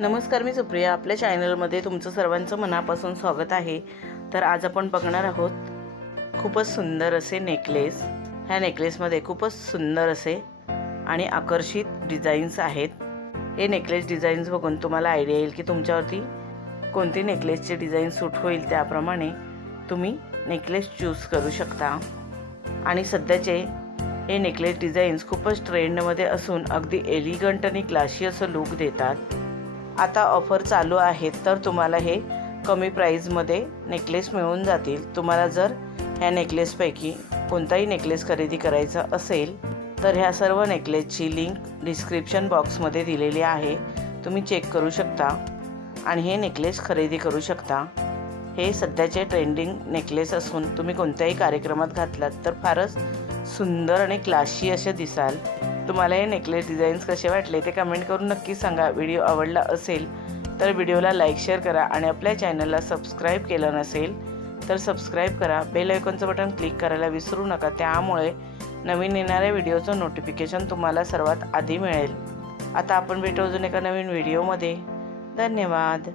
नमस्कार मी सुप्रिया. आपल्या चॅनलमध्ये तुमचं सर्वांचं मनापासून स्वागत आहे. तर आज आपण बघणार आहोत खूपच सुंदर असे नेकलेस. ह्या नेकलेसमध्ये खूपच सुंदर असे आणि आकर्षित डिझाईन्स आहेत. हे नेकलेस डिझाईन्स बघून तुम्हाला आयडिया येईल की तुमच्यावरती कोणती नेकलेसचे डिझाईन सूट होईल त्याप्रमाणे तुम्ही नेकलेस चूज करू शकता. आणि सध्याचे हे नेकलेस डिझाईन्स खूपच ट्रेंडमध्ये असून अगदी एलिगंट आणि क्लाशी असं लुक देतात. आता ऑफर चालू आहेत तर तुम्हाला हे कमी प्राईजमध्ये नेकलेस मिळून जातील. तुम्हाला जर ह्या नेकलेसपैकी कोणताही नेकलेस खरेदी करायचा असेल तर ह्या सर्व नेकलेसची लिंक डिस्क्रिप्शन बॉक्समध्ये दिलेली आहे. तुम्ही चेक करू शकता आणि हे नेकलेस खरेदी करू शकता. हे सध्याचे ट्रेंडिंग नेकलेस असून तुम्ही कोणत्याही कार्यक्रमात घातलात तर फारच सुंदर आणि क्लाशी असे दिसाल. तुम्हाला हे नेकलेस डिझाईन्स कसे वाटले ते कमेंट करून नक्की सांगा. व्हिडिओ आवडला असेल तर व्हिडिओला लाईक शेअर करा आणि आपल्या चॅनलला सबस्क्राईब केलं नसेल तर सबस्क्राईब करा. बेल आयकॉनचं बटन क्लिक करायला विसरू नका. त्यामुळे नवीन येणाऱ्या व्हिडिओचं नोटिफिकेशन तुम्हाला सर्वात आधी मिळेल. आता आपण भेटू अजून एका नवीन व्हिडिओमध्ये धन्यवाद.